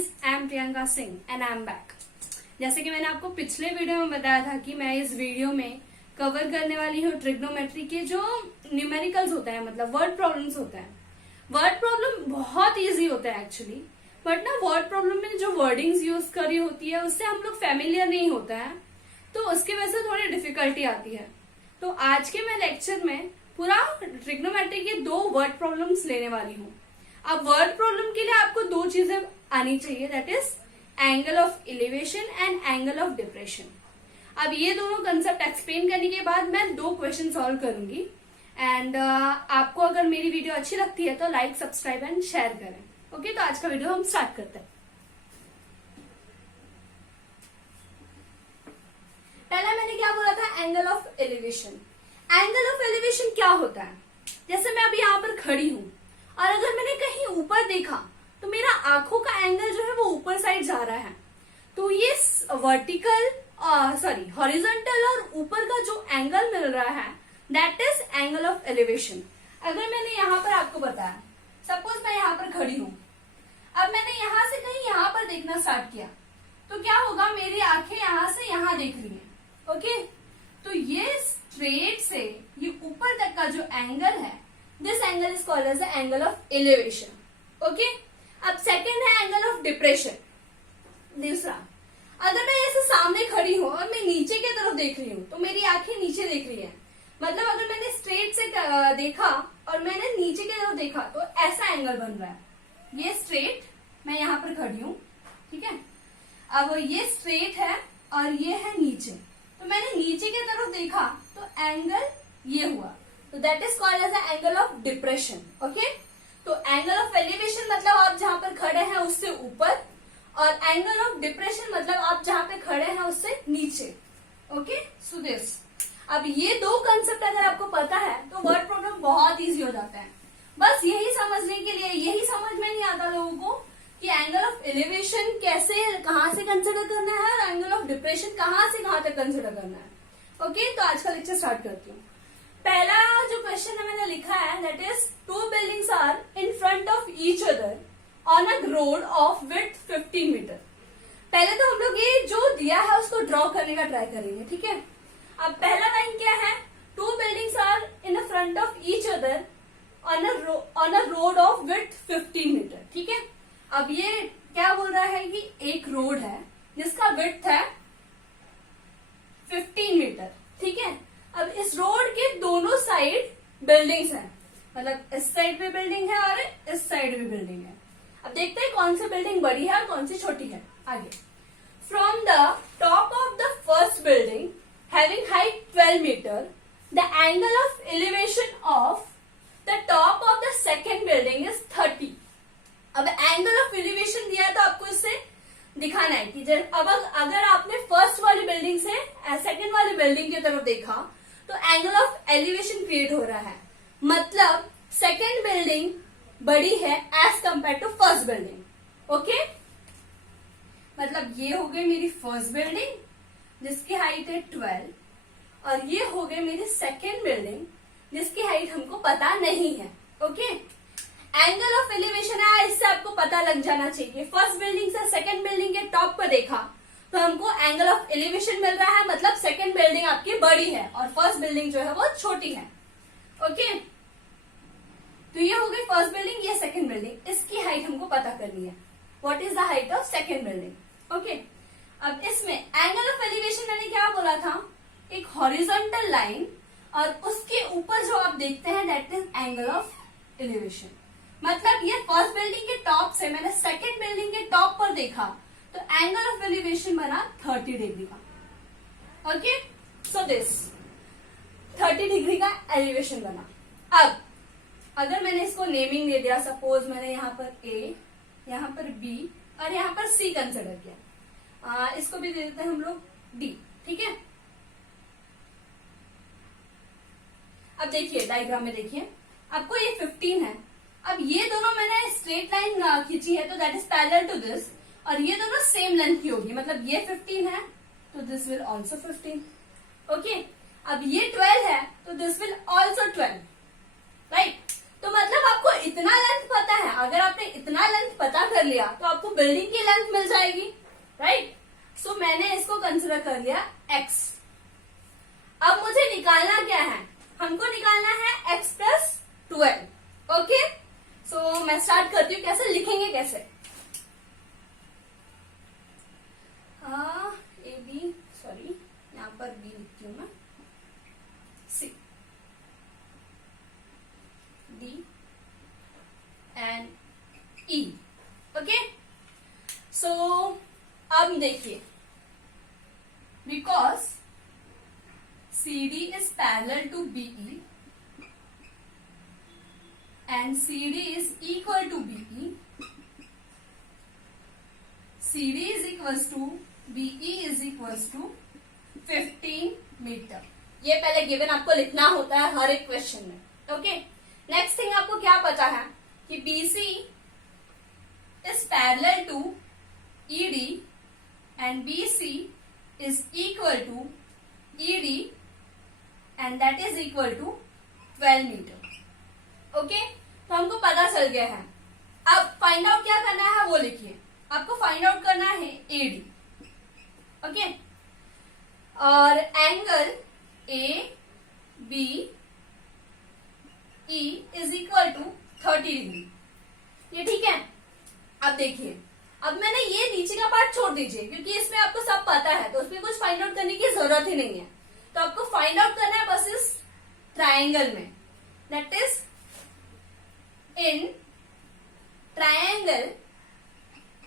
Guys, I am Priyanka Singh and I am back. जैसे कि मैंने आपको पिछले वीडियो में बताया था कि मैं इस वीडियो में कवर करने वाली हूँ ट्रिग्नोमेट्री के जो न्यूमेरिकल्स होते हैं, मतलब वर्ड प्रॉब्लम्स होते हैं। वर्ड प्रॉब्लम बहुत इजी होता है एक्चुअली, बट ना वर्ड प्रॉब्लम में जो वर्डिंग्स यूज करी होती है उससे हम लोग फेमिलियर नहीं होता है, तो उसकी वजह से थोड़ी डिफिकल्टी आती है। तो आज के मैं लेक्चर में पूरा ट्रिग्नोमेट्री के 2 वर्ड प्रॉब्लम्स लेने वाली हूँ। अब वर्ड प्रॉब्लम के लिए आपको 2 चीजें आनी चाहिए, that is angle of elevation and angle of depression. अब ये दोनों कंसेप्ट एक्सप्लेन करने के बाद मैं 2 क्वेश्चन सॉल्व करूंगी एंड आपको अगर मेरी वीडियो अच्छी लगती है तो लाइक, सब्सक्राइब एंड शेयर करें। ओके, तो आज का वीडियो हम स्टार्ट करते हैं। पहला मैंने क्या बोला था, angle of elevation. Angle of elevation क्या होता है? जैसे मैं अभी यहाँ पर खड़ी हूँ और अगर मैंने कहीं ऊपर देखा तो मेरा आंखों का एंगल जो है वो ऊपर साइड जा रहा है, तो ये वर्टिकल हॉरिजॉन्टल और ऊपर का जो एंगल मिल रहा है that is angle of elevation. अगर मैंने यहाँ पर आपको बताया, सपोज मैं यहाँ पर खड़ी हूँ, अब मैंने यहाँ से कहीं यहाँ पर देखना स्टार्ट किया तो क्या होगा, मेरी आंखें यहाँ से यहाँ देख रही हैं। ओके, तो ये स्ट्रेट से ये ऊपर तक का जो एंगल है, this angle is called as the angle of elevation. Okay, अब सेकंड है एंगल ऑफ डिप्रेशन। दूसरा, अगर मैं ऐसे सामने खड़ी हूँ और मैं नीचे की तरफ देख रही हूँ तो मेरी आंखें नीचे देख रही है, मतलब अगर मैंने स्ट्रेट से देखा और मैंने नीचे की तरफ देखा तो ऐसा एंगल बन रहा है। ये स्ट्रेट, मैं यहाँ पर खड़ी हूँ, ठीक है। अब ये स्ट्रेट है और ये है नीचे, तो मैंने नीचे की तरफ देखा तो एंगल ये हुआ, तो that is called as the angle of depression. Okay, तो एंगल ऑफ एलिवेशन मतलब आप जहां पर खड़े हैं उससे ऊपर, और एंगल ऑफ डिप्रेशन मतलब आप जहां पे खड़े हैं उससे नीचे। Okay, so this. अब ये 2 कंसेप्ट अगर आपको पता है तो वर्ड प्रॉब्लम बहुत इजी हो जाता है। बस यही समझने के लिए, यही समझ में नहीं आता लोगों को कि एंगल ऑफ एलिवेशन कैसे, कहां से कंसिडर करना है और एंगल ऑफ डिप्रेशन कहां से कहां तक कंसिडर करना है। ओके, तो आज का लेक्चर स्टार्ट करती हूँ। पहला जो क्वेश्चन है मैंने लिखा है, that is 2 buildings are in front of each other on a road of width 15 metre. पहले तो हम लोग ये जो दिया है उसको ड्रॉ करने का ट्राई करेंगे, ठीक है। अब पहला लाइन क्या है, 2 buildings are in a front of each other on a road of width 15 metre, ठीक है। अब ये क्या बोल रहा है कि एक रोड है जिसका विड्थ है 15 मीटर, ठीक है। अब इस रोड के दोनों साइड बिल्डिंग्स हैं, मतलब इस साइड भी बिल्डिंग है और इस साइड भी बिल्डिंग है। अब देखते हैं कौन सी बिल्डिंग बड़ी है और कौन सी छोटी है। आगे, from the top of the first building having height 12 metre, the angle of elevation of the top of the second building is 30। अब एंगल ऑफ एलिवेशन दिया है तो आपको इससे दिखाना है कि अब अगर आपने फर्स्ट वाली बिल्डिंग से सेकंड वाली बिल्डिंग की तरफ देखा तो एंगल ऑफ एलिवेशन क्रिएट हो रहा है, मतलब सेकंड बिल्डिंग बड़ी है as compare to first building. Okay, मतलब ये हो गई मेरी फर्स्ट बिल्डिंग जिसकी हाइट है 12 और ये हो गई मेरी सेकंड बिल्डिंग जिसकी हाइट हमको पता नहीं है। ओके, एंगल ऑफ एलिवेशन है, इससे आपको पता लग जाना चाहिए। फर्स्ट बिल्डिंग से सेकंड बिल्डिंग के टॉप पर देखा तो हमको एंगल ऑफ एलिवेशन मिल रहा है, मतलब सेकंड बिल्डिंग आपकी बड़ी है और फर्स्ट बिल्डिंग जो है वो छोटी है। ओके, तो ये हो गई फर्स्ट बिल्डिंग, ये सेकंड बिल्डिंग, इसकी हाइट हमको पता करनी है। What is the height of second building. Okay, अब इसमें एंगल ऑफ एलिवेशन मैंने क्या बोला था, एक हॉरिजॉन्टल लाइन और उसके ऊपर जो आप देखते हैं that is angle of elevation. मतलब ये फर्स्ट बिल्डिंग के टॉप से मैंने सेकंड बिल्डिंग के टॉप पर देखा तो एंगल ऑफ एलिवेशन बना 30 डिग्री का। ओके, सो दिस 30 डिग्री का एलिवेशन बना। अब अगर मैंने इसको नेमिंग दे दिया, सपोज मैंने यहाँ पर A, यहाँ पर B और यहाँ पर C कंसिडर किया, इसको भी दे देते हैं हम लोग D, ठीक है। अब देखिए डायग्राम में, देखिए आपको ये 15 है। अब ये दोनों मैंने स्ट्रेट लाइन खींची है तो that is parallel to this, और ये दोनों सेम लेंथ की होगी, मतलब ये 15 है तो दिस विल ऑल्सो 15। ओके, अब ये 12 है तो दिस विल ऑल्सो 12, राइट। तो मतलब आपको इतना लेंथ पता है, अगर आपने इतना लेंथ पता कर लिया तो आपको बिल्डिंग की लेंथ मिल जाएगी, राइट। सो मैंने इसको कंसिडर कर लिया x। अब मुझे निकालना क्या है, हमको निकालना है x प्लस 12। ओके, सो मैं स्टार्ट करती हूँ, कैसे लिखेंगे कैसे। ए बी, सॉरी यहाँ पर बी लिखती हूँ मैं, C D and E. Okay, so अब देखिए, because C D is parallel to BE and CD is equal to BE, CD is equals to BE is equals to 15 metre. ये पहले given आपको लिखना होता है हर एक क्वेश्चन में। ओके, नेक्स्ट थिंग आपको क्या पता है कि BC is parallel to ED and BC is equal to ED and that is equal to 12 metre. Okay, तो हमको पता चल गया है। अब फाइंड आउट क्या करना है वो लिखिए, आपको फाइंड आउट करना है एडी। ओके, और angle A B E is equal to 30 degree, ये ठीक है। अब देखिए, अब मैंने ये नीचे का पार्ट छोड़ दीजिए क्योंकि इसमें आपको सब पता है, तो उसमें कुछ फाइंड आउट करने की जरूरत ही नहीं है। तो आपको फाइंड आउट करना है बस इस ट्राइंगल में, that is in triangle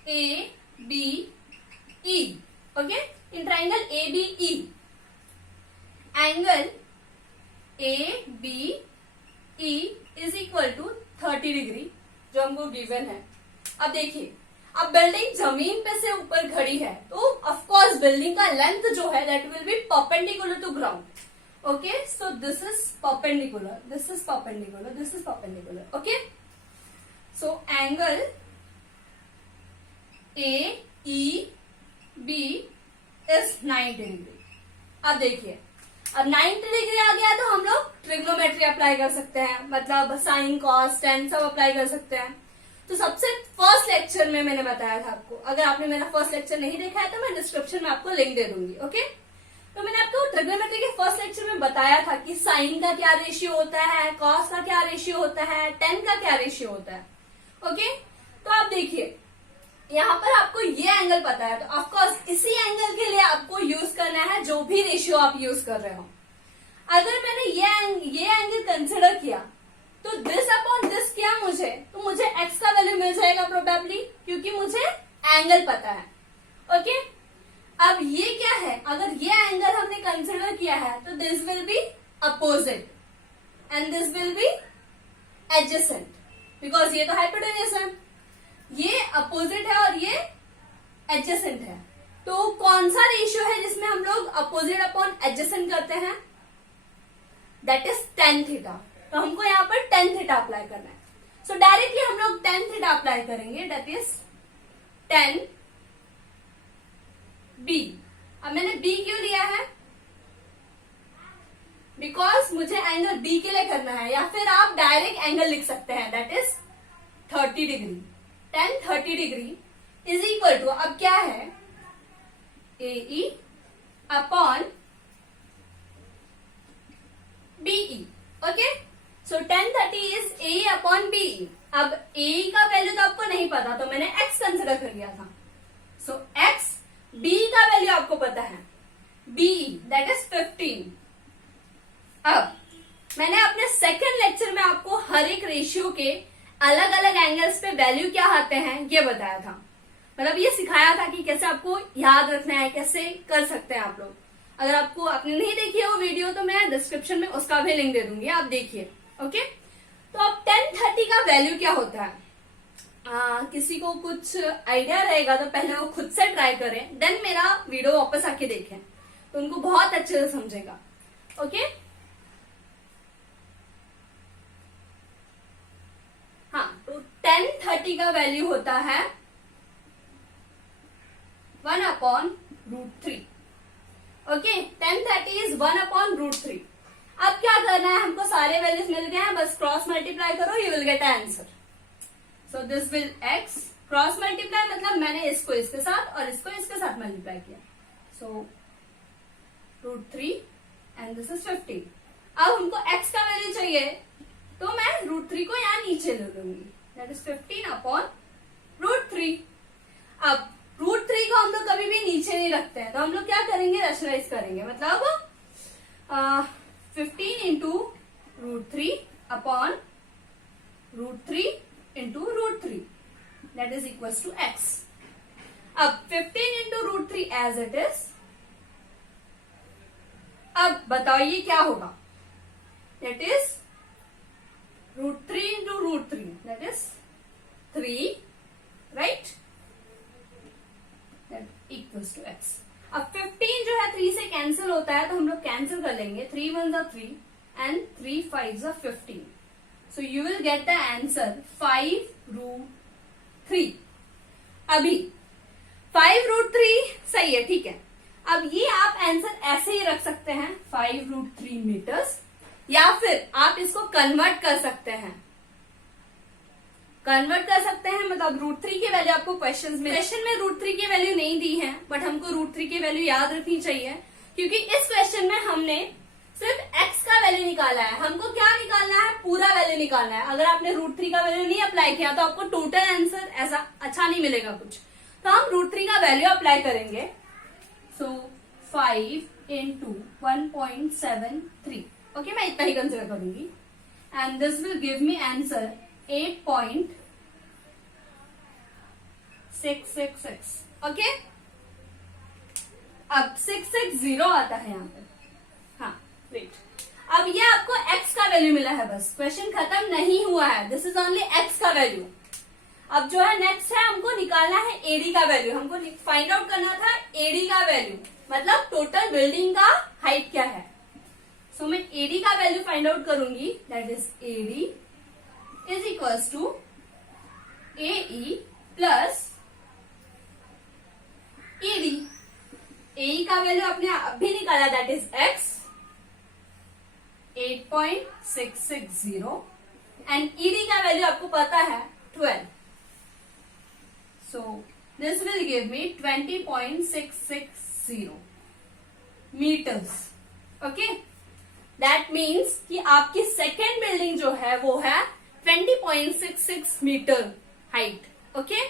ABE। okay, in triangle ABE angle ABE is equal to 30 degree, जो हमको गिवन है। अब देखिए, अब बिल्डिंग जमीन पे से ऊपर खड़ी है तो ऑफ कोर्स बिल्डिंग का लेंथ जो है that will be perpendicular to ground. Okay, so this is perpendicular, this is perpendicular, this is perpendicular. Okay, so angle AEB is 90 degree. अब देखिए, अब 90 डिग्री आ गया तो हम लोग ट्रिग्नोमेट्री अप्लाई कर सकते हैं, मतलब साइन कॉस टेन सब अप्लाई कर सकते हैं। तो सबसे फर्स्ट लेक्चर में मैंने बताया था आपको, अगर आपने मेरा फर्स्ट लेक्चर नहीं देखा है तो मैं डिस्क्रिप्शन में आपको लिंक दे दूंगी। ओके, तो मैंने आपको ट्रिग्नोमेट्री के फर्स्ट लेक्चर में बताया था कि साइन का क्या रेशियो होता है, कॉस का क्या रेशियो होता है, टेन का क्या रेशियो होता है। ओके, तो आप देखिए, यहाँ पर आपको ये एंगल पता है, तो ऑफकोर्स इसी एंगल के लिए आपको यूज करना है जो भी रेशियो आप यूज कर रहे हो। अगर मैंने ये एंगल कंसिडर किया तो दिस अपॉन दिस किया मुझे, तो मुझे एक्स का वैल्यू मिल जाएगा प्रोबेबली, क्योंकि मुझे एंगल पता है। ओके, अब ये क्या है, अगर ये एंगल हमने कंसिडर किया है तो this will be opposite and this will be adjacent, because ये तो हाइपोटेन्यूज है, ये अपोजिट है और ये एडजेसेंट है। तो कौन सा रेशियो है जिसमें हम लोग अपोजिट अपॉन एडजेसेंट करते हैं, दैट इज टेन थीटा। तो हमको यहाँ पर टेन थीटा अप्लाई करना है। सो डायरेक्टली हम लोग टेन थीटा अप्लाई करेंगे, दैट इज 10 बी। अब मैंने बी क्यों लिया है, बिकॉज मुझे एंगल बी के लिए करना है, या फिर आप डायरेक्ट एंगल लिख सकते हैं, that is 30 degree. 10 30 degree is equal to, अब क्या है, AE upon BE। Okay, so 10 30 is AE upon BE। अब AE का वैल्यू तो आपको नहीं पता, तो मैंने x कंसिडर कर लिया था। सो x, BE का वैल्यू आपको पता है, BE दैट इज 15। अब मैंने अपने सेकंड लेक्चर में आपको हर एक रेशियो के अलग अलग एंगल्स पे वैल्यू क्या आते हैं ये बताया था, मतलब ये सिखाया था कि कैसे आपको याद रखना है, कैसे कर सकते हैं आप लोग। अगर आपको आपने नहीं देखी है वो वीडियो तो मैं डिस्क्रिप्शन में उसका भी लिंक दे दूंगी, आप देखिए। ओके, तो अब 1030 का वैल्यू क्या होता है, किसी को कुछ आइडिया रहेगा तो पहले वो खुद से ट्राई करें, देन मेरा वीडियो वापस आके देखें तो उनको बहुत अच्छे से समझेगा। ओके, हाँ, तो 1030 का वैल्यू होता है 1/√3। Okay, 1030 is 1/√3। अब क्या करना है, हमको सारे वैल्यूज मिल गए हैं, बस क्रॉस मल्टीप्लाई करो, you will get answer. So this will x, cross multiply मतलब मैंने इसको इसके साथ और इसको इसके साथ मल्टीप्लाई किया. सो √3 एंड दिस इज 15. अब हमको x का वैल्यू चाहिए तो मैं √3 को यहाँ नीचे ले लूंगी, दैट इज 15 अपॉन √3. अब √3 को हम लोग कभी भी नीचे नहीं रखते हैं, तो हम लोग क्या करेंगे, रैशनलाइज करेंगे. मतलब 15 into √3 upon √3 into √3 that is equal to x. अब 15 इंटू √3 एज इट इज. अब बताओ ये क्या होगा, that is √3 into √3 that is 3, right, that equals to x. अब 15 जो है 3 से कैंसिल होता है, तो हम लोग कैंसिल कर लेंगे. 3 1 ज़ा 3 एंड 3 5 ज़ा 15. So you will get the answer 5√3. अभी 5√3 सही है, ठीक है. अब ये आप आंसर ऐसे ही रख सकते हैं 5√3 मीटर्स, या फिर आप इसको कन्वर्ट कर सकते हैं. मतलब √3 की वैल्यू आपको क्वेश्चन में √3 की वैल्यू नहीं दी है, बट हमको √3 की वैल्यू याद रखनी चाहिए, क्योंकि इस क्वेश्चन में हमने सिर्फ x का वैल्यू निकाला है. हमको क्या निकालना है, पूरा वैल्यू निकालना है. अगर आपने √3 का वैल्यू नहीं अप्लाई किया तो आपको टोटल आंसर ऐसा अच्छा नहीं मिलेगा कुछ. तो हम √3 का वैल्यू अप्लाई करेंगे. सो 5 इंटू 1.73. ओके, मैं इतना ही कंसिडर करूंगी and this will give me answer 8.666. Okay, अब 660 आता है यहाँ पे. हाँ, वेट. अब ये आपको x का वैल्यू मिला है, बस क्वेश्चन खत्म नहीं हुआ है. दिस इज ओनली x का वैल्यू. अब जो है नेक्स्ट है, हमको निकालना है AD का वैल्यू. हमको फाइंड आउट करना था AD का वैल्यू, मतलब टोटल बिल्डिंग का हाइट क्या है. सो मैं AD का वैल्यू फाइंड आउट करूंगी, that is AD is equals to AE plus ED. AE का वैल्यू आपने अभी निकाला, that is x 8.660 and ED का वैल्यू आपको पता है 12. So this will give me 20.660 metres. Okay, that means कि आपकी सेकेंड बिल्डिंग जो है वो है 20.66 मीटर हाइट. ओके,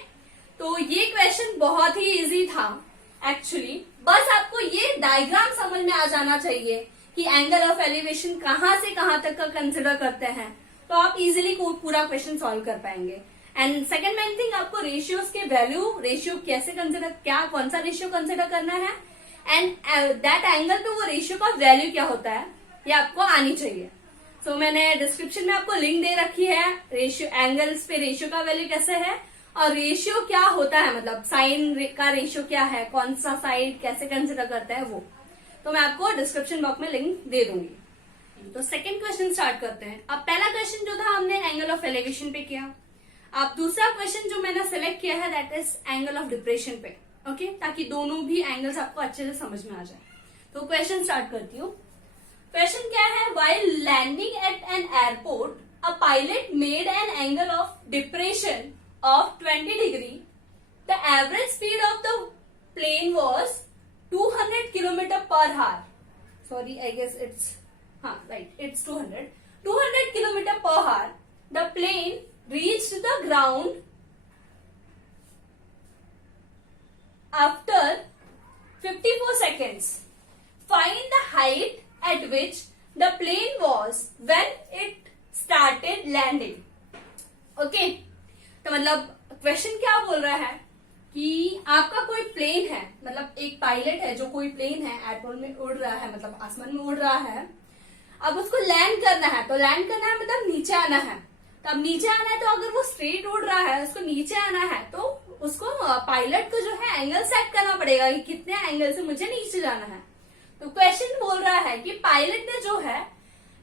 तो ये क्वेश्चन बहुत ही इजी था एक्चुअली. बस आपको ये डायग्राम समझ में आ जाना चाहिए कि एंगल ऑफ एलिवेशन कहां से कहां तक का कंसिडर करते हैं, तो आप इजीली पूरा क्वेश्चन सॉल्व कर पाएंगे. एंड सेकेंड मेन थिंग, आपको रेशियोज के वैल्यू, रेशियो कैसे कंसिडर, क्या कौन सा रेशियो कंसिडर करना है एंड दैट एंगल पे वो रेशियो का वैल्यू क्या होता है, ये आपको आनी चाहिए. सो मैंने डिस्क्रिप्शन में आपको लिंक दे रखी है, रेशियो एंगल्स पे रेशियो का वैल्यू कैसे है और रेशियो क्या होता है, मतलब साइन का रेशियो क्या है, कौन सा साइड कैसे कंसिडर करता है वो, तो मैं आपको डिस्क्रिप्शन बॉक्स में लिंक दे दूंगी. तो सेकंड क्वेश्चन स्टार्ट करते हैं. अब पहला क्वेश्चन जो था हमने एंगल ऑफ एलिवेशन पे किया. अब दूसरा क्वेश्चन जो मैंने सिलेक्ट किया है that is angle of depression पे. ओके, ताकि दोनों भी एंगल्स आपको अच्छे से समझ में आ जाए. तो क्वेश्चन स्टार्ट करती हूँ. क्वेश्चन क्या है, while landing at an airport a pilot made an angle of depression of 20 degree. The average speed of the plane was 200 km per hour. Sorry, I guess it's right. It's 200. 200 km per hour. The plane reached the ground after 54 seconds. Find the height at which the plane was when it started landing. Okay. तो मतलब question क्या बोल रहा है कि आपका कोई plane है, मतलब एक पायलट है जो कोई प्लेन है एयरपोर्ट में उड़ रहा है, मतलब आसमान में उड़ रहा है. अब उसको लैंड करना है, तो लैंड करना है मतलब नीचे आना है. तो अब नीचे आना है, तो अगर वो स्ट्रेट उड़ रहा है, उसको नीचे आना है, तो उसको पायलट को जो है एंगल सेट करना पड़ेगा कि कितने एंगल से मुझे नीचे जाना है. तो क्वेश्चन बोल रहा है कि पायलट ने जो है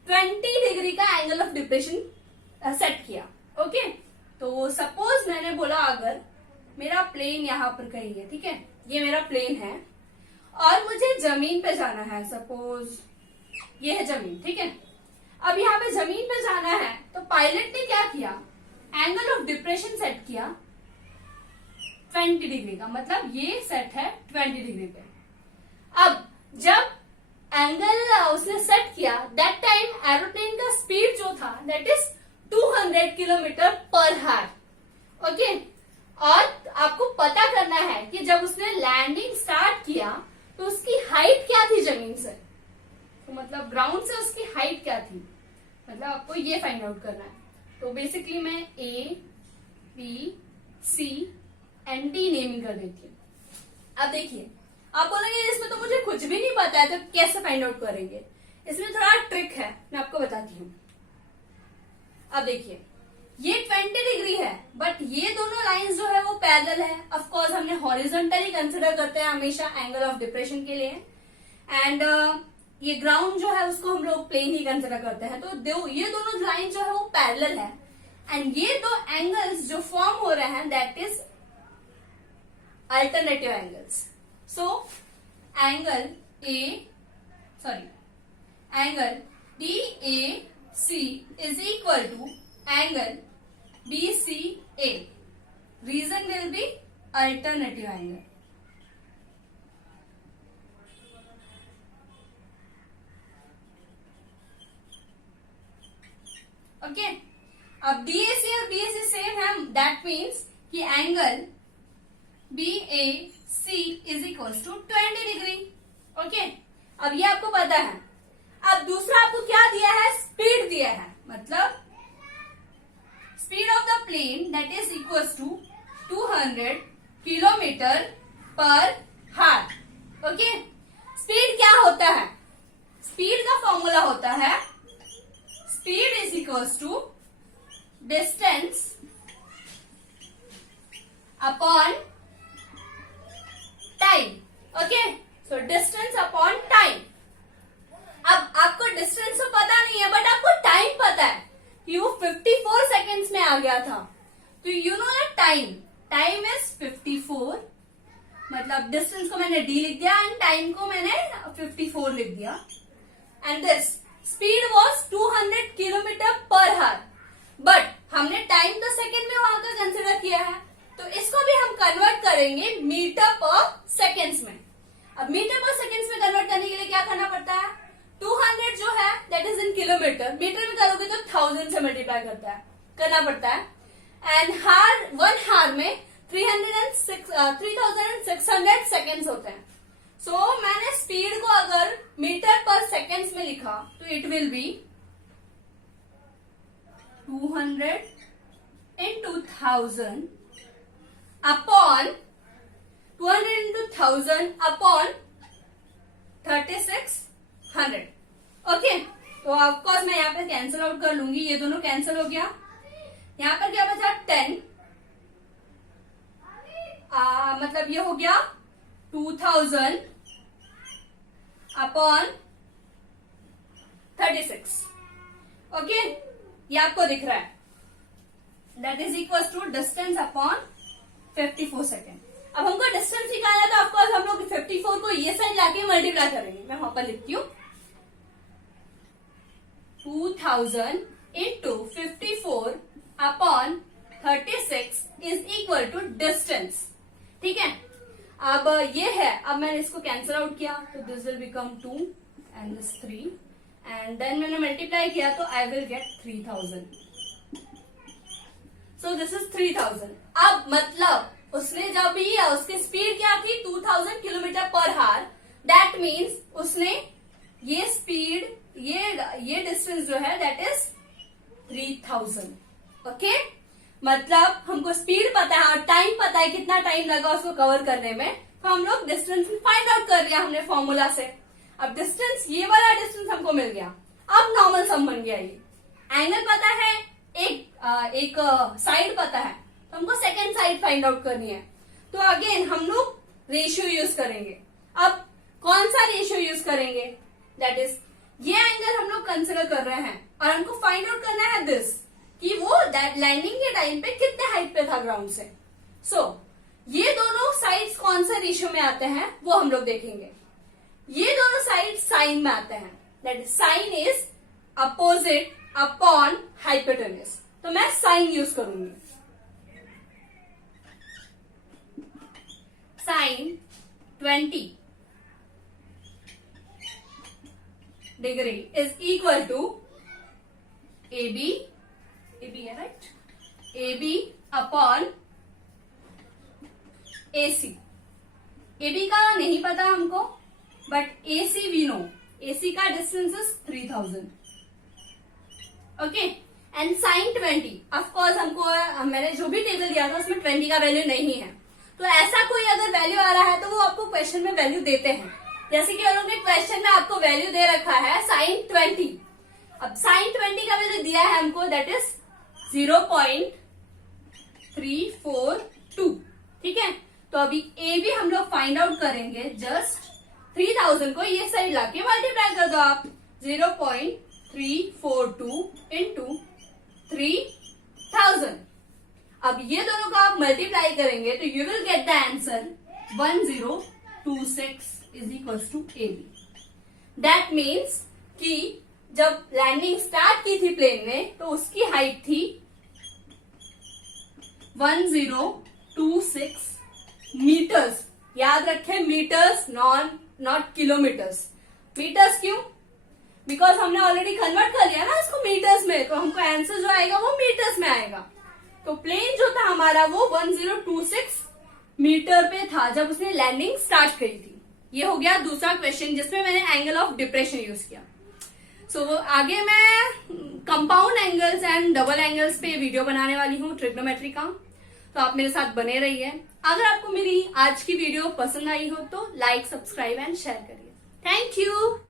20 डिग्री का एंगल ऑफ डिप्रेशन सेट किया. ओके, तो सपोज मैंने बोला अगर मेरा प्लेन यहाँ पर कहीं है, ठीक है, ये मेरा प्लेन है और मुझे जमीन पे जाना है. सपोज ये है जमीन, ठीक है। अब यहाँ पे जमीन पे जाना है तो पायलट ने क्या किया, एंगल ऑफ डिप्रेशन सेट किया 20 डिग्री का, मतलब ये सेट है 20 डिग्री पे। अब जब एंगल उसने सेट किया, दैट टाइम एरोप्लेन का स्पीड जो था that is 200 kilometre per hour, okay. और आपको पता करना है कि जब उसने लैंडिंग स्टार्ट किया तो उसकी हाइट क्या थी जमीन से, तो मतलब ग्राउंड से उसकी हाइट क्या थी, मतलब आपको ये फाइंड आउट करना है। तो बेसिकली मैं A, B, C and D naming कर देती हूँ। अब देखिए, आप बोलेंगे इसमें तो मुझे कुछ भी नहीं पता है, तो कैसे फाइंड आउट करेंगे। इसमें थोड़ा ट्रिक है, मैं आपको बताती हूँ। अब देखिए, ये 20 डिग्री है, बट ये दोनों लाइंस जो है वो पैरेलल है। ऑफ कोर्स हमने हॉरिजॉन्टली कंसिडर करते हैं हमेशा एंगल ऑफ डिप्रेशन के लिए, एंड ये ग्राउंड जो है उसको हम लोग प्लेन ही कंसिडर करते हैं। तो ये दोनों लाइन जो है वो पैरेलल है, एंड ये दो एंगल्स जो फॉर्म हो रहे हैं that is alternative angles. So angle DAC is equal to angle BCA. Reason will be alternative angle. Okay. अब DAC और BAC सेम है, दैट मीन्स कि angle BAC is equals to 20 degree, okay. अब ये आपको पता है। अब दूसरा आपको क्या दिया है, स्पीड दिया है, मतलब speed of the plane that is equals to 200 kilometre per hour, okay. Speed क्या होता है, स्पीड का फॉर्मूला होता है speed is equals to distance upon time, okay. So distance upon time. अब आपको डिस्टेंस तो पता नहीं है, बट आपको टाइम पता है कि वो 54 सेकेंड्स में आ गया था। तो you know that time is 54, मतलब डिस्टेंस को मैंने d लिख दिया एंड टाइम को मैंने 54 लिख दिया, and this speed was 200 kilometre per hour, but हमने टाइम तो सेकेंड में वहां का कंसिडर किया है, तो इसको भी हम कन्वर्ट करेंगे मीटर पर सेकेंड्स में। अब मीटर पर सेकेंड्स में कन्वर्ट करने के लिए क्या करना पड़ता है, 200 जो है that is in kilometre, metre में करोगे तो 1000 से मल्टीप्लाई करना पड़ता है, एंड वन हार में 3600 सेकेंड्स होते हैं। सो मैंने स्पीड को अगर मीटर पर सेकेंड्स में लिखा तो it will be 200 into 1000 upon 200 into 1000 upon 3600, okay. तो ऑफकोर्स मैं यहाँ पे कैंसिल आउट कर लूंगी, ये दोनों कैंसिल हो गया। यहाँ पर क्या बचा 10, मतलब ये हो गया 2000 अपॉन 36, ओके। ये आपको दिख रहा है, that is equal to distance upon 54 second. अब हमको डिस्टेंस निकालना है, तो ऑफकोर्स हम लोग 54 को ये साइड लाके मल्टीप्लाई करेंगे। मैं वहां पर लिखती हूँ 2000 into 54 upon 36 is equal to distance, ठीक है। अब ये है, अब मैंने इसको कैंसिल आउट किया तो this will become 2 and this 3, and then मैंने मल्टीप्लाई किया तो I will get 3000। So this is 3000। अब मतलब उसने जब भी उसकी स्पीड क्या थी 2000 kilometre per hour, that means उसने ये स्पीड ये डिस्टेंस जो है दैट इज 3000, ओके। मतलब हमको स्पीड पता है और टाइम पता है कितना टाइम लगा उसको कवर करने में, तो हम लोग डिस्टेंस फाइंड आउट कर लिया हमने फॉर्मूला से। अब डिस्टेंस, ये वाला डिस्टेंस हमको मिल गया। अब नॉर्मल सम बन गया। ये एंगल पता है, एक साइड पता है, तो हमको सेकेंड साइड फाइंड आउट करनी है। तो अगेन हम लोग रेशियो यूज करेंगे। अब कौन सा रेशियो यूज करेंगे, दैट इज ये एंगल हम लोग कंसिडर कर रहे हैं और हमको फाइंड आउट करना है दिस कि वो लैंडिंग के टाइम पे कितने हाइट पे था ग्राउंड से। सो ये दोनों साइड्स कौन सा रेशियो में आते हैं वो हम लोग देखेंगे। ये दोनों साइड साइन में आते हैं, that sine is opposite upon hypotenuse, तो मैं साइन यूज करूंगी। Sine 20 degree is equal to AB है right, AB upon AC। AB का नहीं पता हमको, but AC we know, AC का distance is 3000। Okay, and sine 20 of course हमको, मैंने जो भी टेबल दिया था उसमें 20 का वैल्यू नहीं है, तो ऐसा कोई अगर वैल्यू आ रहा है तो वो आपको क्वेश्चन में वैल्यू देते हैं। जैसे कि उन्होंने क्वेश्चन में आपको वैल्यू दे रखा है साइन 20। अब साइन 20 का वैल्यू दिया है हमको, दैट इज 0.342। ठीक है, तो अभी ए भी हम लोग फाइंड आउट करेंगे। जस्ट 3000 को ये साइड लाके मल्टीप्लाई कर दो आप, 0.342 इंटू 3000। अब ये दोनों को आप मल्टीप्लाई करेंगे तो you will get the answer 1026 is equal to AB। That means कि जब लैंडिंग स्टार्ट की थी प्लेन ने तो उसकी हाइट थी 1026 मीटर्स। याद रखें मीटर्स, नॉट किलोमीटर्स। मीटर्स क्यों? बिकॉज हमने ऑलरेडी कन्वर्ट कर लिया ना इसको मीटर्स में, तो हमको आंसर जो आएगा वो मीटर्स में आएगा। तो प्लेन जो था हमारा वो 1026 मीटर पे था जब उसने लैंडिंग स्टार्ट करी थी। ये हो गया दूसरा क्वेश्चन जिसमें मैंने एंगल ऑफ डिप्रेशन यूज किया। सो आगे मैं compound angles and double angles पे वीडियो बनाने वाली हूँ ट्रिग्नोमेट्री का, तो आप मेरे साथ बने रहिए। अगर आपको मेरी आज की वीडियो पसंद आई हो तो लाइक, सब्सक्राइब एंड शेयर करिए। Thank you.